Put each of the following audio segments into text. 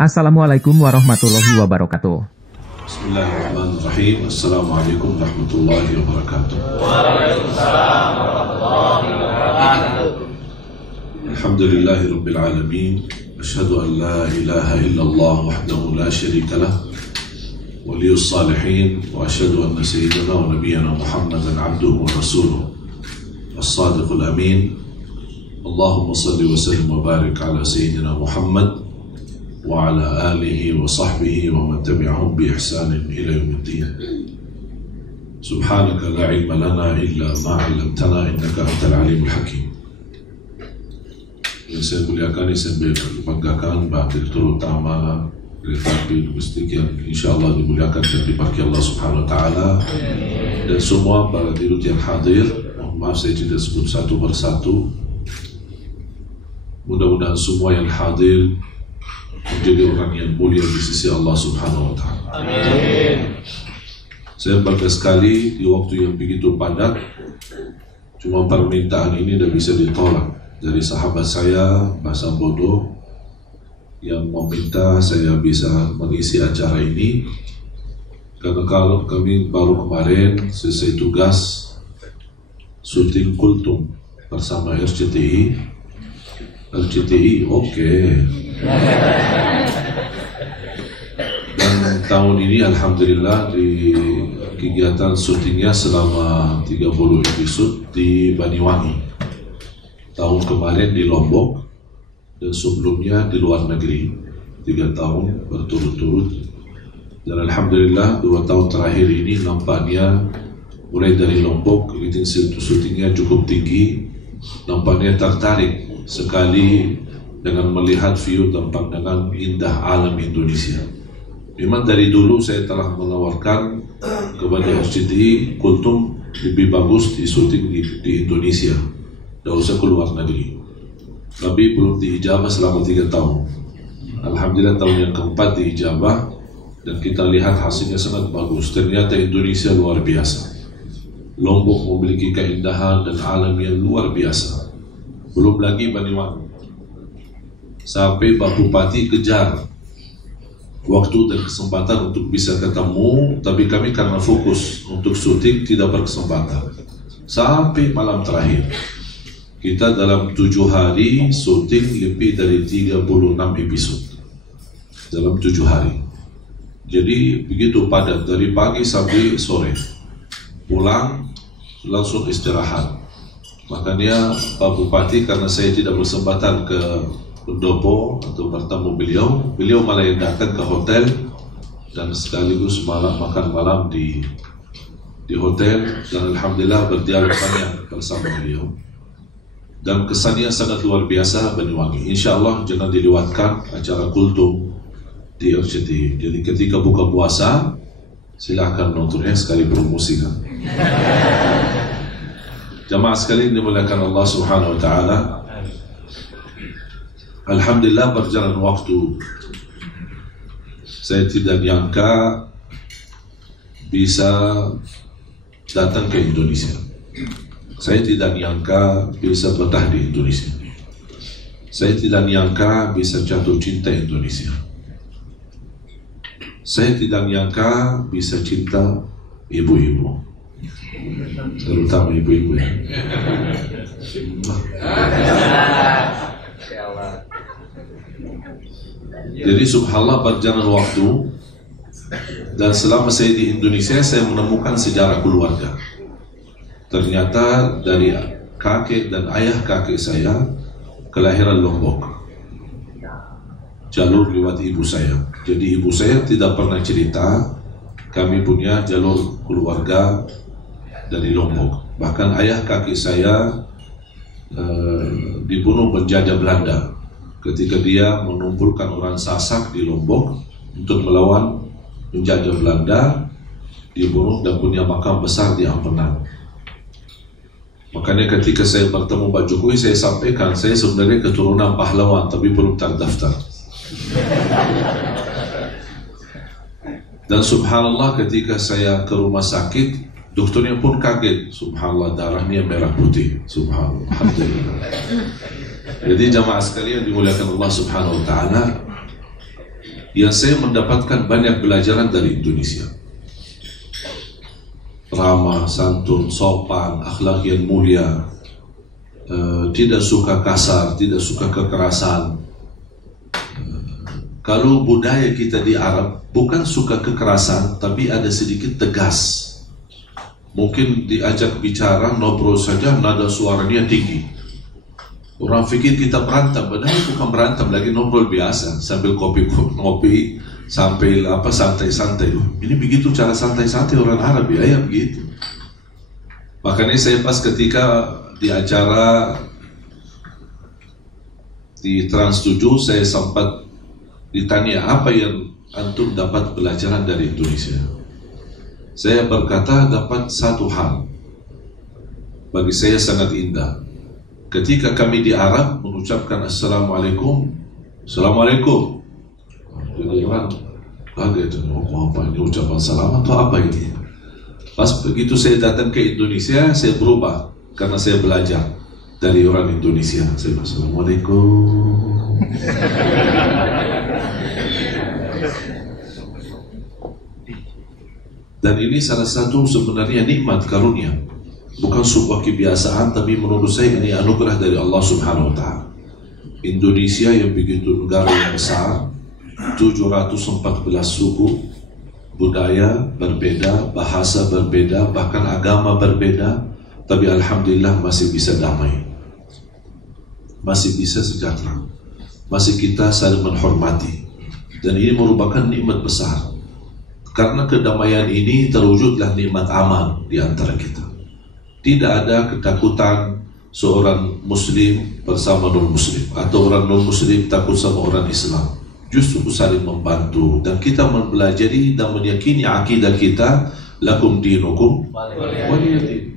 Assalamualaikum warahmatullahi wabarakatuh. Bismillahirrahmanirrahim. Assalamualaikum warahmatullahi wabarakatuh. Waalaikumsalam warahmatullahi wabarakatuh. Alhamdulillahi rabbil alamin. Asyhadu an la ilaha illallah wahdahu la syarika lah. Waliyus salihin. Wa asyhadu anna sayyidana wa nabiyyana Muhammadan abduhu wa rasuluh. As-sadiqul amin. Allahumma salli wa sallim wa barik ala sayyidina Muhammad wa ala alihi wa sahbihi wa man tabi'ahum bi ihsanin ila yaumiddin. Subhanaka la ilma lana illa ma 'allamtana innaka antal alimul hakim. Yang saya muliakan, saya banggakan Pak Direktur Utama Kereta Api Domestik yang insyaallah dimuliakan dan diberkahi Allah Subhanahu wa taala, dan semua para dirut yang hadir. Mohon maaf saya tidak sebut satu persatu. Mudah-mudahan semua yang hadir menjadi orang yang mulia di sisi Allah Subhanahu wa taala. Amin. Saya bangga sekali di waktu yang begitu padat. Cuma permintaan ini tidak bisa ditolak dari sahabat saya, Mbah Sambodo, yang meminta saya bisa mengisi acara ini. Karena kalau kami baru kemarin selesai tugas syuting Kultum bersama RCTI. Oke. Dan tahun ini alhamdulillah di kegiatan syutingnya selama 30 episode di Banyuwangi. Tahun kemarin di Lombok, dan sebelumnya di luar negeri 3 tahun berturut-turut. Dan alhamdulillah 2 tahun terakhir ini nampaknya mulai dari Lombok rating syutingnya cukup tinggi. Nampaknya tertarik sekali dengan melihat view dan pandangan indah alam Indonesia. Memang dari dulu saya telah menawarkan kepada RCTI Kultum lebih bagus di syuting di Indonesia, tidak usah keluar negeri. Tapi belum diijabah selama 3 tahun. Alhamdulillah tahun yang keempat diijabah, dan kita lihat hasilnya sangat bagus. Ternyata Indonesia luar biasa. Lombok memiliki keindahan dan alam yang luar biasa. Belum lagi Banyuwangi. Sampai Pak Bupati kejar waktu dan kesempatan untuk bisa ketemu, tapi kami karena fokus untuk syuting tidak berkesempatan. Sampai malam terakhir kita dalam 7 hari syuting lebih dari 36 episode dalam 7 hari. Jadi begitu padat dari pagi sampai sore. Pulang langsung istirahat. Makanya Pak Bupati, karena saya tidak berkesempatan ke Pendopo atau bertemu beliau malah yang datang ke hotel dan sekaligus makan malam di hotel, dan alhamdulillah berdialog banyak bersama beliau. Dan kesannya sangat luar biasa Banyuwangi. Insya Allah jangan dilewatkan acara Kultum di RCTI. Jadi ketika buka puasa silahkan nontonnya sekali promosi kan. Jamaah sekalian dimuliakan Allah Subhanahu wa taala. Alhamdulillah berjalan waktu, saya tidak nyangka bisa datang ke Indonesia. Saya tidak nyangka bisa betah di Indonesia. Saya tidak nyangka bisa jatuh cinta Indonesia. Saya tidak nyangka bisa cinta ibu-ibu, terutama ibu-ibu ya. Jadi subhanallah berjalan waktu, dan selama saya di Indonesia saya menemukan sejarah keluarga. Ternyata dari kakek dan ayah kakek saya kelahiran Lombok, jalur lewat ibu saya. Jadi ibu saya tidak pernah cerita kami punya jalur keluarga dari Lombok. Bahkan ayah kakek saya dibunuh penjajah Belanda ketika dia mengumpulkan orang Sasak di Lombok untuk melawan penjajah Belanda. Dibunuh dan punya makam besar di Ampenan. Makanya ketika saya bertemu Pak Jokowi, saya sampaikan saya sebenarnya keturunan pahlawan tapi belum terdaftar. Dan subhanallah ketika saya ke rumah sakit, dokternya pun kaget. Subhanallah, darahnya merah putih. Subhanallah. Alhamdulillah. Jadi jamaah sekalian dimuliakan Allah Subhanahu wa taala, yang saya mendapatkan banyak pelajaran dari Indonesia. Ramah, santun, sopan, akhlak yang mulia, tidak suka kasar, tidak suka kekerasan. Kalau budaya kita di Arab bukan suka kekerasan, tapi ada sedikit tegas. Mungkin diajak bicara, ngobrol saja, nada suaranya tinggi. Orang fikir kita berantem, padahal bukan berantem, lagi ngobrol biasa sambil kopi, sambil santai-santai. Ini begitu cara santai-santai orang Arab ya begitu. Makanya saya pas ketika di acara di Trans 7 saya sempat ditanya apa yang antum dapat pelajaran dari Indonesia. Saya berkata dapat satu hal bagi saya sangat indah. Ketika kami di Arab mengucapkan Assalamualaikum, Assalamualaikum, jadi orang kaget, apa ini ucapan salam atau apa ini? Pas begitu saya datang ke Indonesia, saya berubah karena saya belajar dari orang Indonesia. Saya Assalamualaikum. Dan ini salah satu sebenarnya nikmat karunia, bukan sebuah kebiasaan, tapi menurut saya ini anugerah dari Allah Subhanahu Wa Taala. Indonesia yang begitu negara yang besar, 714 suku, budaya berbeda, bahasa berbeda, bahkan agama berbeda, tapi alhamdulillah masih bisa damai, masih bisa sejahtera, masih kita saling menghormati, dan ini merupakan nikmat besar. Karena kedamaian ini terwujudlah nikmat aman di antara kita. Tidak ada ketakutan seorang muslim bersama non-muslim, atau orang non-muslim takut sama orang Islam. Justru saling membantu, dan kita mempelajari dan meyakini akidah kita, lakum dinukum waliyadin.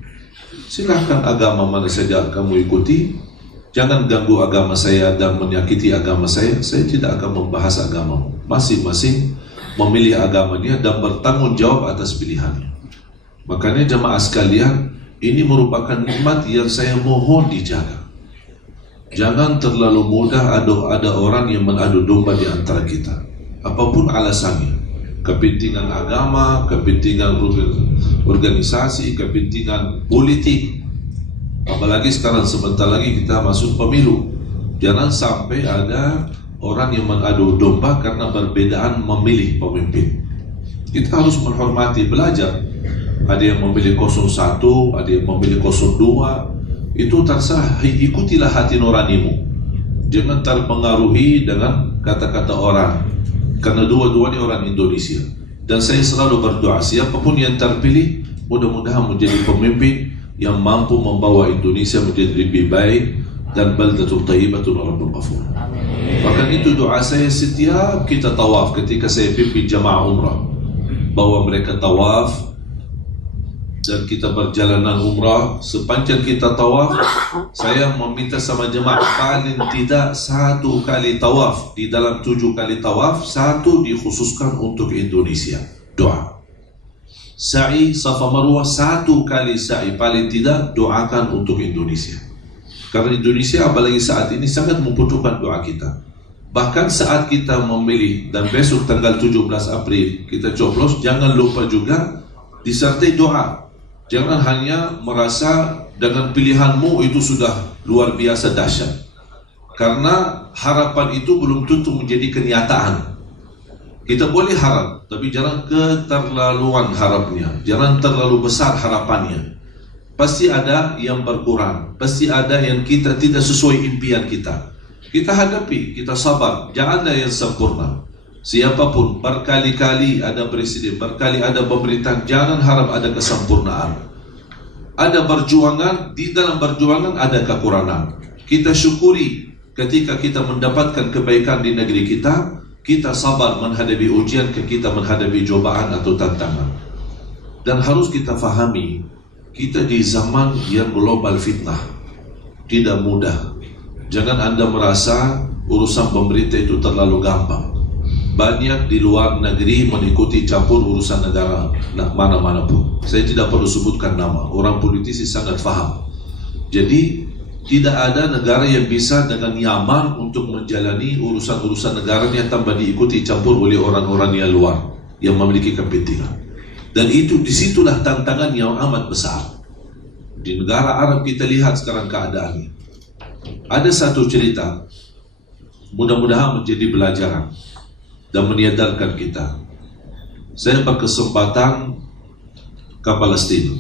Silahkan agama mana saja kamu ikuti, jangan ganggu agama saya dan menyakiti agama saya. Saya tidak akan membahas agamamu. Masing-masing memilih agamanya dan bertanggung jawab atas pilihannya. Makanya jemaah sekalian, ini merupakan nikmat yang saya mohon dijaga. Jangan terlalu mudah ada orang yang mengadu domba di antara kita, apapun alasannya. Kepentingan agama, kepentingan organisasi, kepentingan politik. Apalagi sekarang sebentar lagi kita masuk pemilu. Jangan sampai ada orang yang mengadu domba karena perbedaan memilih pemimpin. Kita harus menghormati, belajar. Ada yang memilih 01, ada yang memilih 02. Itu terserah, ikutilah hati nuranimu. Jangan terpengaruhi dengan kata-kata orang, karena dua-duanya orang Indonesia. Dan saya selalu berdoa, siapapun yang terpilih, mudah-mudahan menjadi pemimpin yang mampu membawa Indonesia menjadi lebih baik, dan baldatun thayyibatun wa rabbun ghafur. Maka itu doa saya setiap kita tawaf, ketika saya pimpin jamaah umrah, bahwa mereka tawaf dan kita berjalanan umrah. Sepanjang kita tawaf, saya meminta sama jemaah paling tidak 1 kali tawaf di dalam 7 kali tawaf, 1 dikhususkan untuk Indonesia. Doa sa'i Safa Marwah, 1 kali sa'i paling tidak doakan untuk Indonesia. Karena Indonesia apalagi saat ini sangat membutuhkan doa kita. Bahkan saat kita memilih dan besok tanggal 17 April kita coblos, jangan lupa juga disertai doa. Jangan hanya merasa dengan pilihanmu itu sudah luar biasa dahsyat. Karena harapan itu belum tentu menjadi kenyataan. Kita boleh harap, tapi jangan keterlaluan harapnya, jangan terlalu besar harapannya. Pasti ada yang berkurang, pasti ada yang kita tidak sesuai impian kita. Kita hadapi, kita sabar, jangan ada yang sempurna. Siapapun, berkali-kali ada presiden, berkali ada pemerintahan, jangan harap ada kesempurnaan. Ada perjuangan, di dalam perjuangan ada kekurangan. Kita syukuri ketika kita mendapatkan kebaikan di negeri kita, kita sabar menghadapi ujian, kita menghadapi cobaan atau tantangan. Dan harus kita fahami, kita di zaman yang global fitnah, tidak mudah. Jangan Anda merasa urusan pemerintah itu terlalu gampang. Banyak di luar negeri mengikuti campur urusan negara mana-mana pun. Saya tidak perlu sebutkan nama, orang politisi sangat faham. Jadi tidak ada negara yang bisa dengan nyaman untuk menjalani urusan-urusan negaranya tanpa diikuti campur oleh orang-orang yang luar yang memiliki kepentingan. Dan itu disitulah tantangan yang amat besar. Di negara Arab kita lihat sekarang keadaannya. Ada satu cerita, mudah-mudahan menjadi pelajaran dan menyadarkan kita. Saya berkesempatan ke Palestina.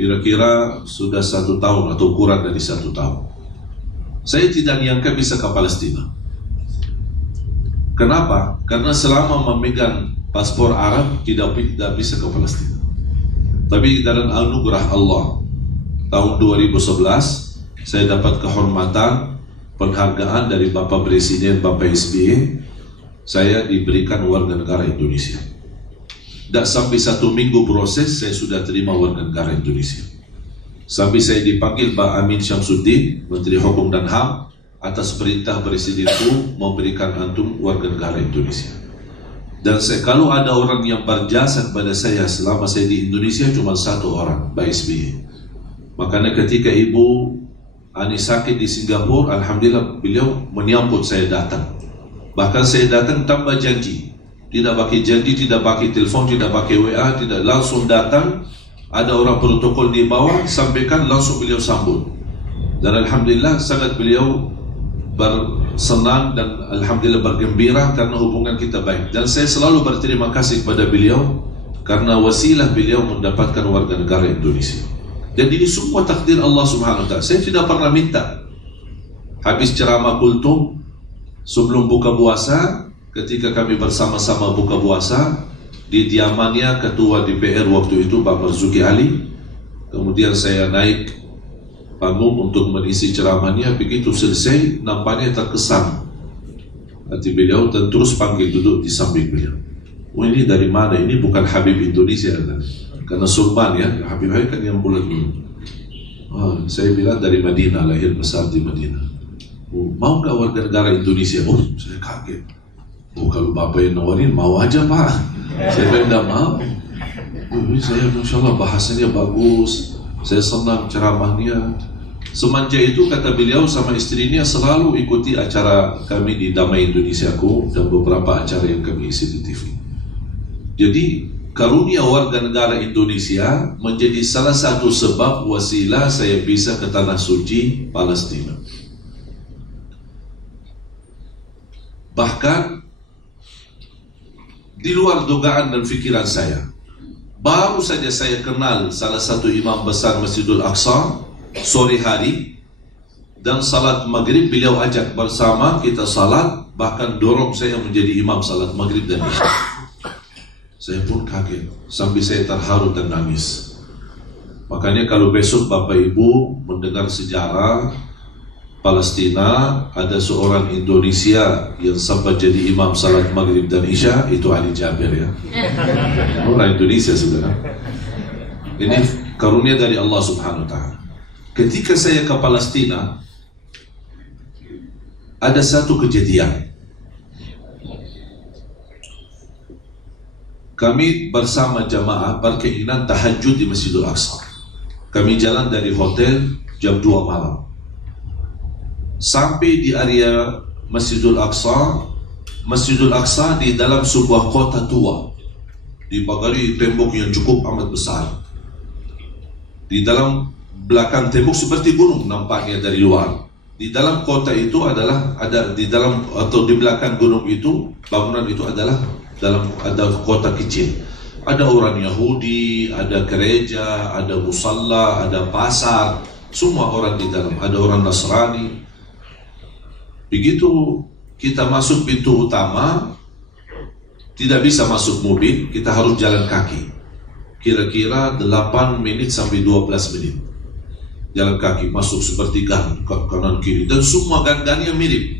Kira-kira sudah 1 tahun atau kurang dari 1 tahun. Saya tidak nyangka bisa ke Palestina. Kenapa? Karena selama memegang paspor Arab tidak bisa ke Palestina. Tapi dalam anugerah Allah, tahun 2011 saya dapat kehormatan, penghargaan dari Bapak Presiden, Bapak SBY. Saya diberikan warga negara Indonesia. Tak sampai 1 minggu proses, saya sudah terima warga negara Indonesia. Sampai saya dipanggil Pak Amin Syamsuddin, Menteri Hukum dan HAM, atas perintah Presidenku memberikan antum warga negara Indonesia. Dan kalau ada orang yang berjasa kepada saya selama saya di Indonesia, cuma 1 orang, Pak SBY. Makanya ketika Ibu Ani sakit di Singapura, alhamdulillah beliau menyambut saya datang. Bahkan saya datang tanpa janji. Tidak pakai janji, tidak pakai telepon, tidak pakai WA, tidak, langsung datang. Ada orang protokol di bawah, sampaikan, langsung beliau sambut. Dan alhamdulillah sangat beliau bersenang dan alhamdulillah bergembira karena hubungan kita baik. Dan saya selalu berterima kasih kepada beliau karena wasilah beliau mendapatkan warga negara Indonesia. Jadi ini semua takdir Allah Subhanahu wa ta'ala. Saya tidak pernah minta. Habis ceramah kultum, sebelum buka puasa, ketika kami bersama-sama buka puasa, di diamannya Ketua DPR waktu itu Pak Marzuki Ali, kemudian saya naik panggung untuk mengisi ceramahnya. Begitu selesai, nampaknya terkesan hati beliau dan terus panggil duduk di samping beliau. Oh, ini dari mana? Ini bukan Habib Indonesia kan? Karena Sulman ya, Habib kan yang bulat dulu. Oh, saya bilang dari Madinah, lahir besar di Madinah. Oh, mau gak warga negara Indonesia? Oh, saya kaget. Oh, kalau Bapak yang nawarin, mau aja Pak. Saya bilang tidak mau. Oh, ini saya Masya Allah bahasanya bagus, saya senang ceramahnya. Semenjak itu kata beliau sama istrinya selalu ikuti acara kami di Damai Indonesiaku dan beberapa acara yang kami isi di TV. Jadi karunia warga negara Indonesia menjadi salah satu sebab wasilah saya bisa ke tanah suci Palestina. Bahkan di luar dugaan dan fikiran saya, baru saja saya kenal salah satu imam besar Masjidul Aqsa sore hari, dan salat maghrib beliau ajak bersama kita salat, bahkan dorong saya menjadi imam salat maghrib dan isya. Saya pun kaget sampai saya terharu dan nangis. Makanya kalau besok Bapak Ibu mendengar sejarah Palestina, ada seorang Indonesia yang sempat jadi imam salat maghrib dan isya, itu Ali Jabir ya. Orang Indonesia sebenarnya. Ini karunia dari Allah Subhanahu wa ta'ala. Ketika saya ke Palestina, ada satu kejadian. Kami bersama jamaah berkeinginan tahajud di Masjidul Aqsa. Kami jalan dari hotel jam 2 malam. Sampai di area Masjidul Aqsa. Masjidul Aqsa di dalam sebuah kota tua, dipagari tembok yang cukup amat besar. Di dalam belakang tembok seperti gunung nampaknya dari luar. Di dalam kota itu adalah ada di dalam atau di belakang gunung itu, bangunan itu adalah ada kota kecil. Ada orang Yahudi, ada gereja, ada musalla, ada pasar, semua orang di dalam. Ada orang Nasrani. Begitu kita masuk pintu utama, tidak bisa masuk mobil, kita harus jalan kaki. Kira-kira 8 menit sampai 12 menit. Jalan kaki, masuk seperti gang, kanan kiri, dan semua gang-gangnya mirip.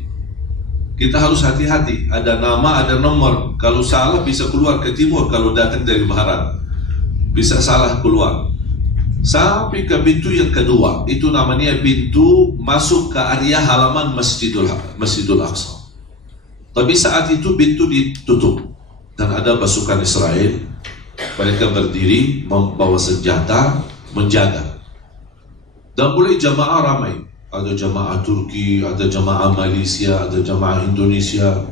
Kita harus hati-hati, ada nama, ada nomor. Kalau salah bisa keluar ke timur, kalau datang dari barat bisa salah keluar. Sampai ke pintu yang kedua, itu namanya pintu masuk ke area halaman Masjidul Aqsa. Tapi saat itu pintu ditutup dan ada pasukan Israel. Mereka berdiri membawa senjata menjaga. Dan mulai jamaah ramai. Ada jamaah Turki, ada jamaah Malaysia, ada jamaah Indonesia.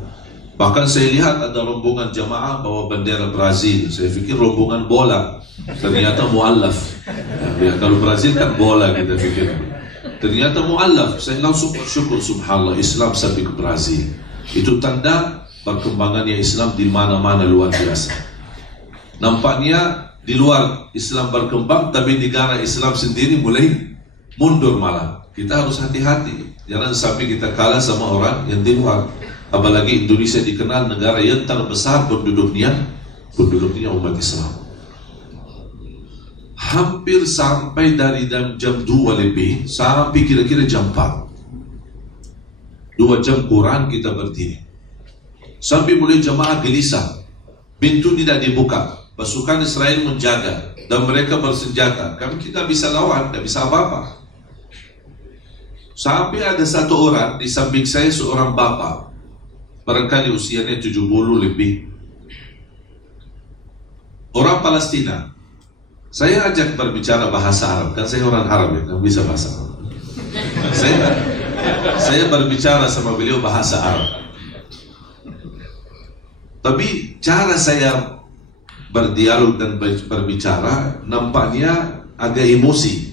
Bahkan saya lihat ada rombongan jamaah bawa bendera Brazil. Saya fikir rombongan bola, ternyata muallaf. Ya, kalau Brazil kan bola kita fikir. Ternyata muallaf. Saya langsung bersyukur, subhanallah, Islam sampai ke Brazil. Itu tanda perkembangannya Islam di mana-mana luar biasa. Nampaknya di luar Islam berkembang, tapi negara Islam sendiri mulai mundur malah. Kita harus hati-hati, jangan sampai kita kalah sama orang yang di luar. Apalagi Indonesia dikenal negara yang terbesar penduduknya umat Islam. Hampir sampai dari jam 2 lebih sampai kira-kira jam 4. 2 jam kurang kita berdiri. Sampai mulai jamaah gelisah. Pintu tidak dibuka. Pasukan Israel menjaga dan mereka bersenjata. Kami kita bisa lawan, tidak bisa apa-apa. Sampai ada satu orang di samping saya, seorang bapak. Barangkali usianya 70 lebih. Orang Palestina. Saya ajak berbicara bahasa Arab, kan saya orang Arab ya, kan bisa bahasa Arab. Saya berbicara sama beliau bahasa Arab. Tapi cara saya berdialog dan berbicara nampaknya agak emosi.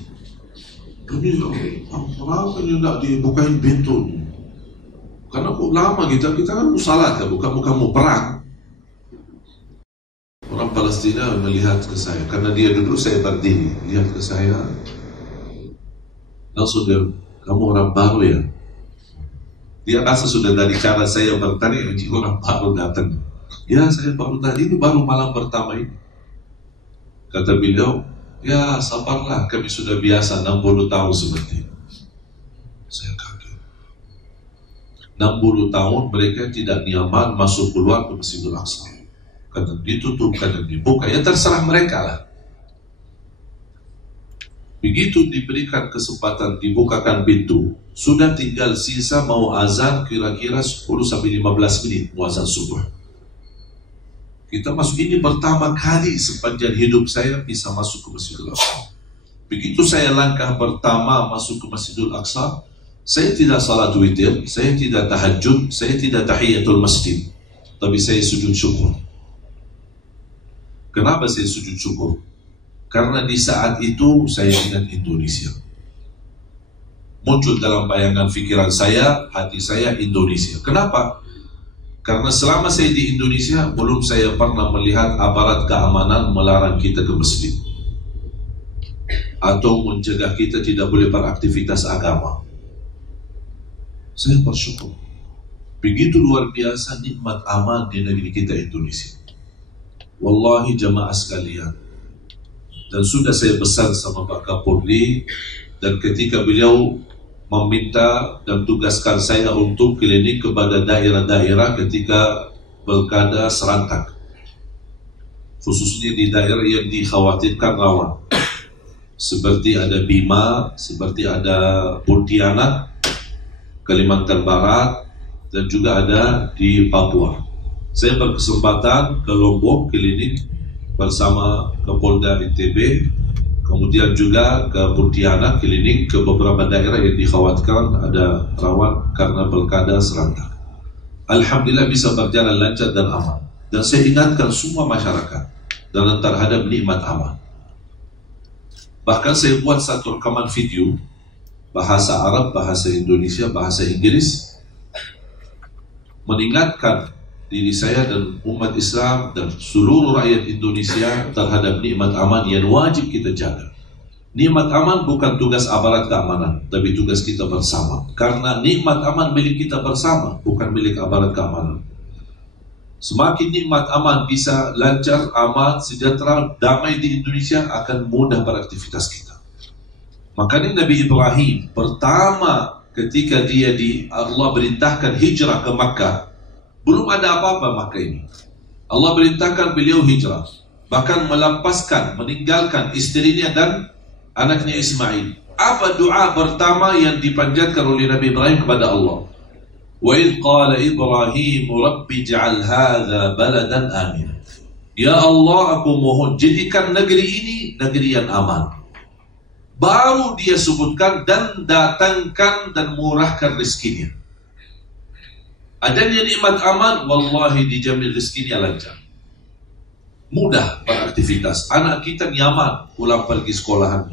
Ini kenapa tidak dibukain pintu? Karena lama kita kan mau salat, bukan mau perang. Orang Palestina melihat ke saya, karena dia duduk saya berdiri, lihat ke saya, langsung dia, kamu orang baru ya? Dia rasa sudah dari cara saya bertanya, orang baru datang. Ya, saya baru tadi, ini baru malam pertama ini. Kata beliau, ya sabarlah, kami sudah biasa 60 tahun seperti ini. Saya kaget. 60 tahun mereka tidak nyaman masuk keluar ke Masjidil Aqsa. Kadang ditutup, kadang dibuka, ya terserah mereka lah. Begitu diberikan kesempatan dibukakan pintu, sudah tinggal sisa mau azan kira-kira 10-15 menit mau azan subuh. Kita masuk, ini pertama kali sepanjang hidup saya bisa masuk ke Masjidil Aqsa. Begitu saya langkah pertama masuk ke Masjidil Aqsa, saya tidak salat witir, saya tidak tahajud, saya tidak tahiyatul masjid, tapi saya sujud syukur. Kenapa saya sujud syukur? Karena di saat itu saya ingat Indonesia. Muncul dalam bayangan pikiran saya, hati saya, Indonesia. Kenapa? Karena selama saya di Indonesia, belum saya pernah melihat aparat keamanan melarang kita ke masjid atau mencegah kita tidak boleh beraktivitas agama. Saya bersyukur. Begitu luar biasa nikmat aman di negeri kita Indonesia. Wallahi jamaah sekalian, dan sudah saya pesan sama Pak Kapolri, dan ketika beliau meminta dan tugaskan saya untuk klinik kepada daerah-daerah ketika pilkada serentak, khususnya di daerah yang dikhawatirkan rawan, seperti ada Bima, seperti ada Pontianak, Kalimantan Barat, dan juga ada di Papua. Saya berkesempatan ke Lombok klinik bersama Kapolda NTB, kemudian juga ke Pontianak klinik, ke beberapa daerah yang dikhawatirkan ada rawan karena pilkada serentak. Alhamdulillah bisa berjalan lancar dan aman. Dan saya ingatkan semua masyarakat dalam terhadap nikmat aman. Bahkan saya buat satu rekaman video bahasa Arab, bahasa Indonesia, bahasa Inggris, mengingatkan diri saya dan umat Islam dan seluruh rakyat Indonesia terhadap nikmat aman yang wajib kita jaga. Nikmat aman bukan tugas aparat keamanan, tapi tugas kita bersama. Karena nikmat aman milik kita bersama, bukan milik aparat keamanan. Semakin nikmat aman bisa lancar, aman, sejahtera, damai di Indonesia, akan mudah beraktivitas kita. Makanya Nabi Ibrahim pertama ketika Allah perintahkan hijrah ke Makkah, belum ada apa-apa Makkah ini. Allah perintahkan beliau hijrah, bahkan melepaskan, meninggalkan istrinya dan anaknya Ismail. Apa doa pertama yang dipanjatkan oleh Nabi Ibrahim kepada Allah? Wa idh qala Ibrahim Rabbi ij'al hadha baladan amin. Ya Allah, aku mohon jadikan negeri ini negeri yang aman. baru dia sebutkan dan datangkan dan murahkan rezekinya. Adanya nikmat aman, wallahi dijamin rezekinya lancar, mudah beraktivitas. Anak kita nyaman pulang pergi sekolahan.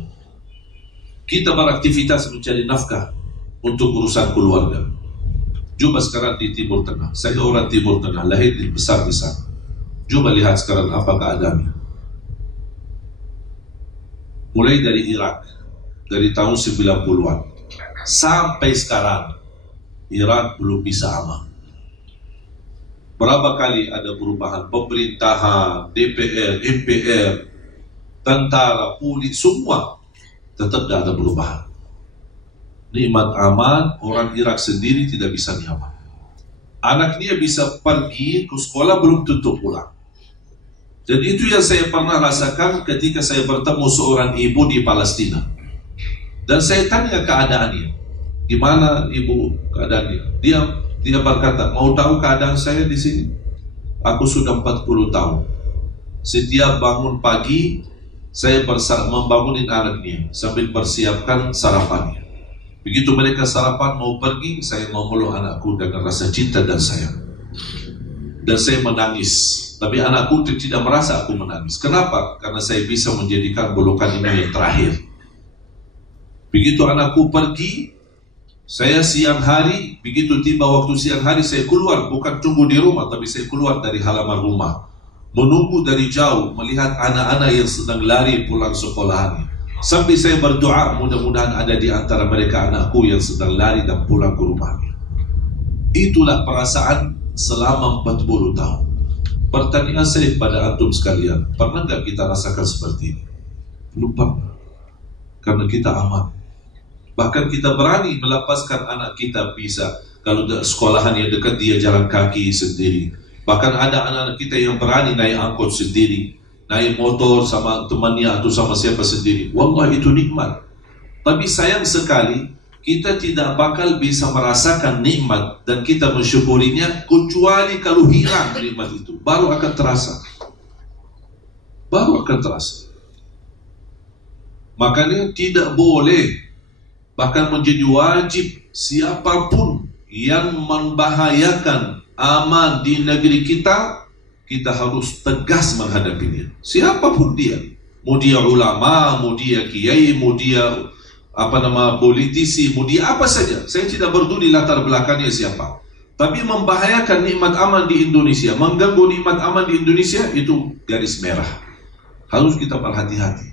Kita beraktivitas mencari nafkah untuk urusan keluarga. Coba sekarang di Timur Tengah, saya orang Timur Tengah, lahir besar di sana. Coba lihat sekarang apa keadaannya. Mulai dari Irak, dari tahun 90-an sampai sekarang, Irak belum bisa aman. Berapa kali ada perubahan pemerintahan, DPR, MPR, tentara, polis, semua tetap tidak ada perubahan. Nikmat aman, orang Irak sendiri tidak bisa nyaman. Anaknya bisa pergi ke sekolah, belum tentu pulang. Jadi itu yang saya pernah rasakan ketika saya bertemu seorang ibu di Palestina. Dan saya tanya keadaannya, gimana ibu keadaannya? Dia berkata, mau tahu keadaan saya di sini? Aku sudah 40 tahun. Setiap bangun pagi, saya membangunin anaknya sambil persiapkan sarapannya. Begitu mereka sarapan mau pergi, saya memeluk anakku dengan rasa cinta dan sayang. Dan saya menangis. Tapi anakku tidak merasa aku menangis. Kenapa? Karena saya bisa menjadikan bolokan ini yang terakhir. Begitu anakku pergi, saya siang hari, begitu tiba waktu siang hari, saya keluar, bukan tunggu di rumah, tapi saya keluar dari halaman rumah, menunggu dari jauh, melihat anak-anak yang sedang lari pulang sekolahannya. Sampai saya berdoa, mudah-mudahan ada di antara mereka anakku yang sedang lari dan pulang ke rumahnya. Itulah perasaan selama 40 tahun. Pertanyaan saya pada antum sekalian, pernah nggak kita rasakan seperti ini? Belum pernah. Karena kita aman. Bahkan kita berani melepaskan anak kita bisa. Kalau sekolahan yang dekat dia jalan kaki sendiri. Bahkan ada anak-anak kita yang berani naik angkot sendiri, naik motor sama temannya atau sama siapa sendiri. Wallah itu nikmat. Tapi sayang sekali kita tidak bakal bisa merasakan nikmat dan kita mensyukurinya kecuali kalau hilang nikmat itu, baru akan terasa. Baru akan terasa. Makanya tidak boleh, bahkan menjadi wajib, siapapun yang membahayakan aman di negeri kita, kita harus tegas menghadapinya. Siapapun dia, mau dia ulama, mau dia kiai, mau dia politisi, mau dia apa saja. Saya tidak peduli latar belakangnya siapa. Tapi membahayakan nikmat aman di Indonesia, mengganggu nikmat aman di Indonesia, itu garis merah. Harus kita berhati-hati.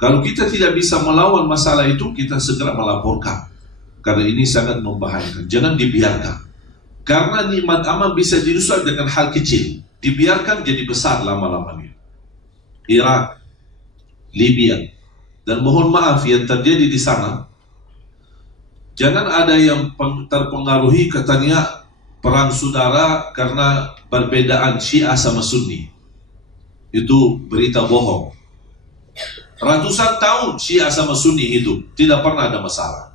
Kalau kita tidak bisa melawan masalah itu, kita segera melaporkan. Karena ini sangat membahayakan. Jangan dibiarkan. Karena nikmat aman bisa dirusak dengan hal kecil. Dibiarkan jadi besar lama-lamanya. Irak, Libya, dan mohon maaf yang terjadi di sana, jangan ada yang terpengaruhi katanya perang saudara karena perbedaan Syiah sama Sunni. Itu berita bohong. Ratusan tahun Syiah sama Sunni hidup, tidak pernah ada masalah.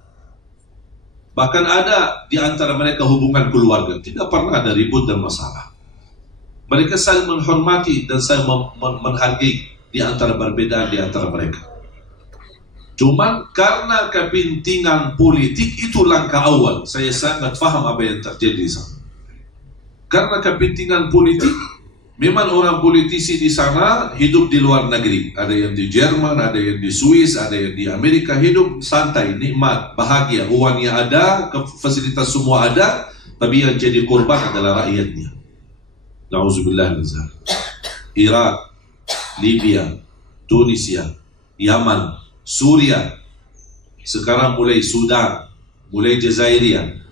Bahkan ada di antara mereka hubungan keluarga, tidak pernah ada ribut dan masalah. Mereka saling menghormati dan saling menghargai di antara perbedaan di antara mereka. Cuman karena kepentingan politik itu langkah awal. Saya sangat paham apa yang terjadi di sana. Karena kepentingan politik, memang orang politisi di sana hidup di luar negeri. Ada yang di Jerman, ada yang di Swiss, ada yang di Amerika, hidup santai, nikmat, bahagia, uangnya ada, fasilitas semua ada, tapi yang jadi korban adalah rakyatnya. Na'udzubillah min dzalik. Irak, Libya, Tunisia, Yaman, Suria, sekarang mulai Sudan, mulai Jazairian,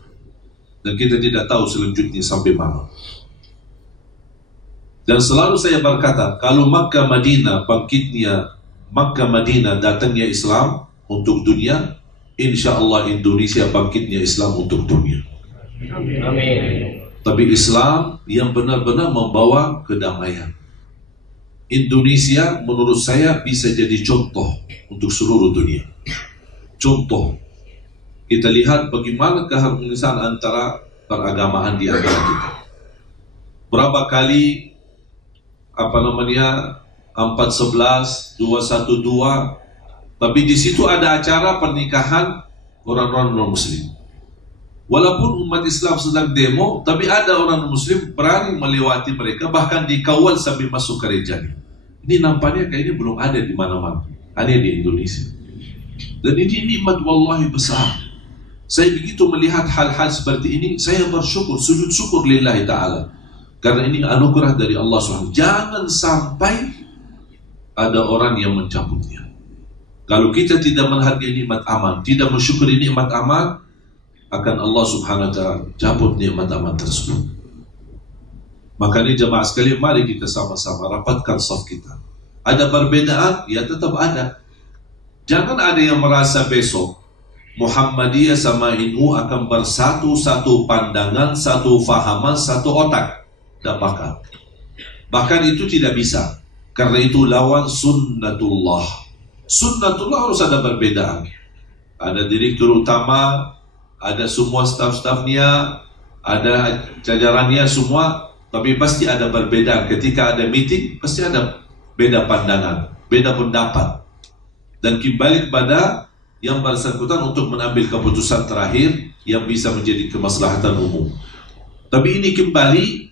dan kita tidak tahu selanjutnya sampai mana. Dan selalu saya berkata, kalau Makkah Madinah bangkitnya, Makkah Madinah datangnya Islam untuk dunia, insya Allah Indonesia bangkitnya Islam untuk dunia. Amin. Tapi Islam yang benar-benar membawa kedamaian. Indonesia menurut saya bisa jadi contoh untuk seluruh dunia. Contoh. Kita lihat bagaimana keharmonisan antara peragamaan di antara kita. Berapa kali 411, 212 Tapi di situ ada acara pernikahan orang-orang non-muslim. Walaupun umat Islam sedang demo, tapi ada orang non-muslim berani melewati mereka, bahkan dikawal sampai masuk gereja. Ini nampaknya kayak ini belum ada di mana-mana, hanya di Indonesia. Dan ini nikmat wallahi besar. Saya begitu melihat hal-hal seperti ini, saya bersyukur, sujud syukur lillahi ta'ala. Karena ini anugerah dari Allah SWT. Jangan sampai ada orang yang mencabutnya. Kalau kita tidak menghargai nikmat aman, tidak mensyukuri nikmat aman, akan Allah Subhanahu Wa Taala cabut nikmat aman tersebut. Makanya jemaah sekalian, mari kita sama-sama rapatkan saf kita. Ada perbedaan, ya tetap ada. Jangan ada yang merasa besok Muhammadiyah sama NU akan bersatu, satu pandangan, satu fahaman, satu otak. Tidak bakal. Bahkan itu tidak bisa. Karena itu lawan sunnatullah. Sunnatullah harus ada perbedaan. Ada direktur utama, ada semua staf-stafnya, ada jajarannya semua, tapi pasti ada perbedaan. Ketika ada meeting, pasti ada beda pandangan, beda pendapat. Dan kembali kepada yang bersangkutan untuk mengambil keputusan terakhir yang bisa menjadi kemaslahatan umum. Tapi ini kembali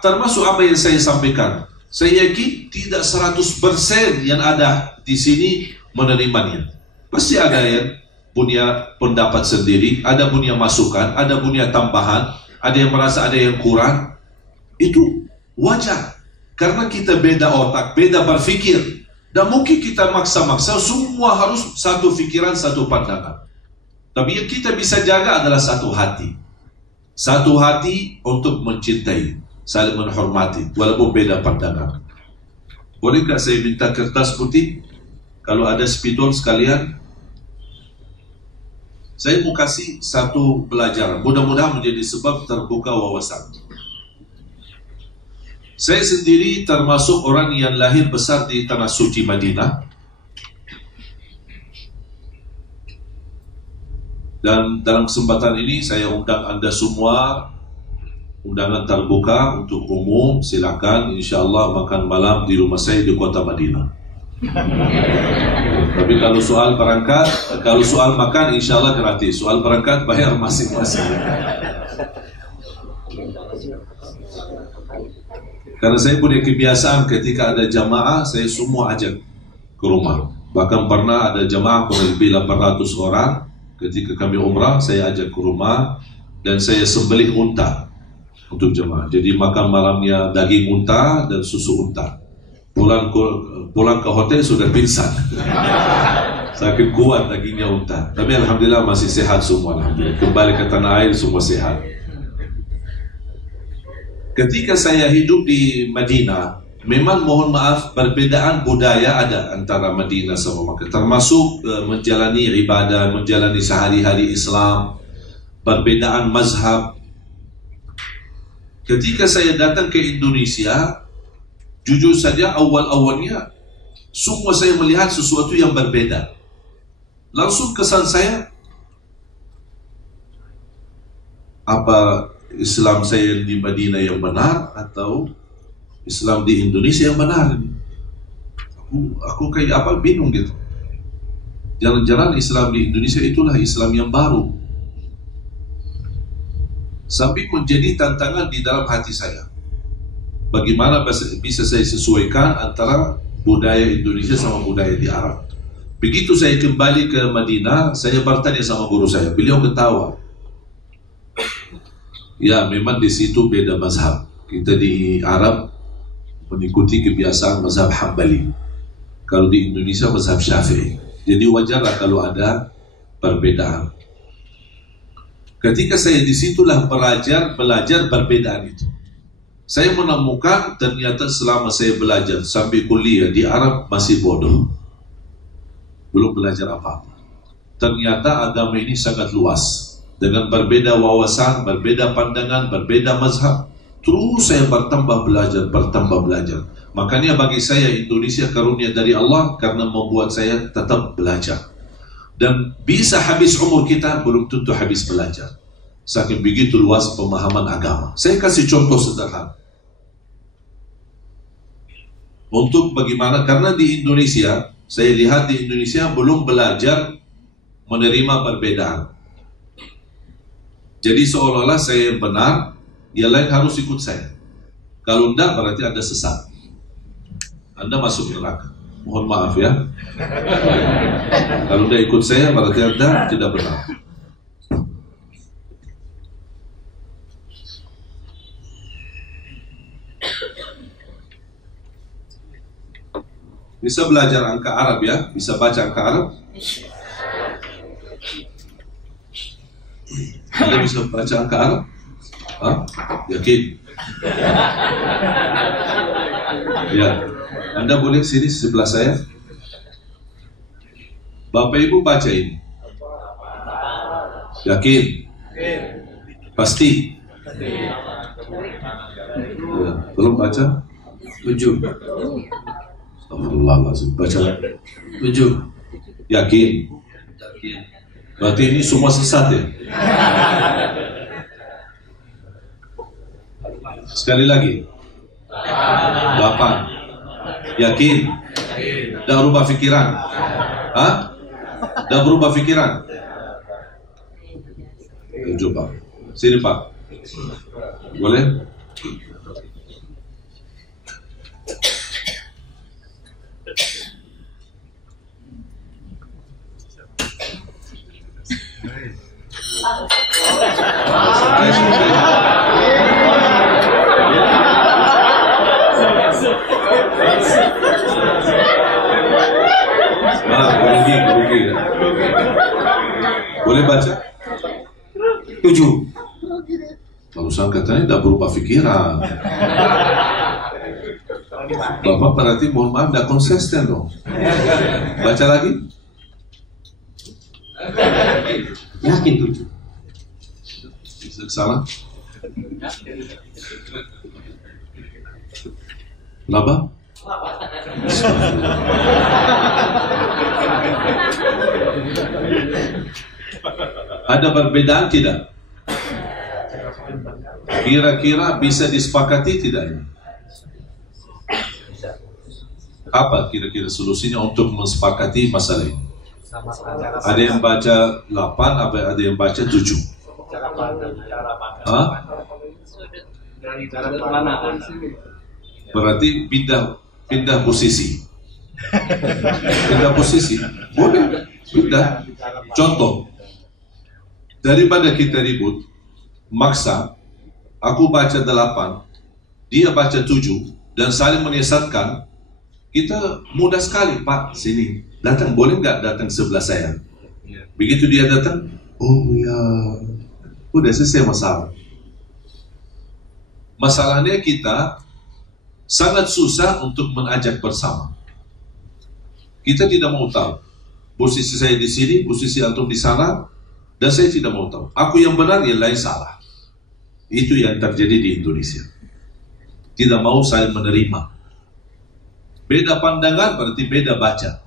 termasuk apa yang saya sampaikan. Saya yakin tidak 100% yang ada di sini menerimanya. Pasti ada yang punya pendapat sendiri, ada punya masukan, ada punya tambahan, ada yang merasa ada yang kurang. Itu wajar. Karena kita beda otak, beda berfikir. Dan mungkin kita maksa-maksa semua harus satu fikiran, satu pandangan. Tapi yang kita bisa jaga adalah satu hati. Satu hati untuk mencintai, saling menghormati, walaupun beda pandangan. Bolehkah saya minta kertas putih? Kalau ada spidol sekalian, saya mau kasih satu pelajaran. Mudah-mudahan menjadi sebab terbuka wawasan. Saya sendiri termasuk orang yang lahir besar di tanah suci Madinah. Dan dalam kesempatan ini saya undang Anda semua, undangan terbuka untuk umum, silakan insyaallah makan malam di rumah saya di kota Madinah. Tapi kalau soal berangkat, kalau soal makan insyaallah gratis, soal berangkat bayar masing-masing. Karena saya punya kebiasaan ketika ada jamaah, saya semua ajak ke rumah. Bahkan pernah ada jamaah kurang lebih 800 orang. Ketika kami umrah, saya ajak ke rumah dan saya sembelih unta untuk jemaah. Jadi makan malamnya daging unta dan susu unta. Pulang ke hotel sudah pingsan. Sakit kuat dagingnya unta. Tapi alhamdulillah masih sehat semua. Alhamdulillah. Kembali ke tanah air semua sehat. Ketika saya hidup di Madinah, memang mohon maaf perbedaan budaya ada antara Madinah sama Makkah, termasuk menjalani ibadah, menjalani sehari-hari Islam, perbedaan mazhab. Ketika saya datang ke Indonesia, jujur saja awal-awalnya semua saya melihat sesuatu yang berbeda. Langsung kesan saya, apa Islam saya di Madinah yang benar atau Islam di Indonesia yang benar? Aku kayak apa bingung gitu. Jalan-jalan Islam di Indonesia itulah Islam yang baru. Sampai menjadi tantangan di dalam hati saya. Bagaimana bisa saya sesuaikan antara budaya Indonesia sama budaya di Arab. Begitu saya kembali ke Madinah, saya bertanya sama guru saya. Beliau ketawa. Ya, memang di situ beda mazhab. Kita di Arab mengikuti kebiasaan mazhab Hambali. Kalau di Indonesia mazhab Syafi'i. Jadi wajarlah kalau ada perbedaan. Ketika saya disitulah belajar perbedaan itu. Saya menemukan ternyata selama saya belajar sampai kuliah di Arab masih bodoh. Belum belajar apa-apa. Ternyata agama ini sangat luas. Dengan berbeda wawasan, berbeda pandangan, berbeda mazhab, terus saya bertambah belajar. Makanya bagi saya Indonesia karunia dari Allah karena membuat saya tetap belajar. Dan bisa habis umur kita, belum tentu habis belajar. Saking begitu luas pemahaman agama. Saya kasih contoh sederhana. Untuk bagaimana, karena di Indonesia, saya lihat di Indonesia belum belajar menerima perbedaan. Jadi seolah-olah saya yang benar, yang lain harus ikut saya. Kalau enggak berarti Anda sesat. Anda masuk neraka. Mohon maaf ya. Kalau enggak ikut saya berarti Anda tidak benar. Bisa belajar angka Arab ya? Bisa baca angka Arab? Anda bisa baca angka Arab? Hah? Yakin? Ya. Anda boleh sini sebelah saya. Bapak Ibu baca ini. Yakin? Pasti? Ya. Tolong baca. 7. Astagfirullahaladzim. Baca 7. Yakin? Berarti ini semua sesat ya? Sekali lagi. 8. Yakin? Dah berubah pikiran? Hah? Dah berubah pikiran? Coba. Sini Pak. Boleh? Boleh baca? 7. Barusan katanya tidak berubah pikiran. Bapak berarti mohon maaf tidak konsisten dong. Baca lagi. Yakin 7. Bisa salah? Kenapa? Ada perbedaan tidak? Kira-kira bisa disepakati tidak ini? Apa kira-kira solusinya untuk mensepakati masalah ini? Ada yang baca 8, ada yang baca 7. Hah? Berarti pindah posisi. Pindah posisi. Boleh pindah. Contoh, daripada kita ribut, maksa, aku baca 8, dia baca 7, dan saling menyesatkan, kita mudah sekali, Pak, sini, datang, boleh nggak datang sebelah saya? Begitu dia datang, oh ya, udah selesai masalah. Masalahnya kita sangat susah untuk mengajak bersama. Kita tidak mau tahu, posisi saya di sini, posisi antum di sana, dan saya tidak mau tahu. Aku yang benar, yang lain salah. Itu yang terjadi di Indonesia. Tidak mau saling menerima. Beda pandangan berarti beda baca.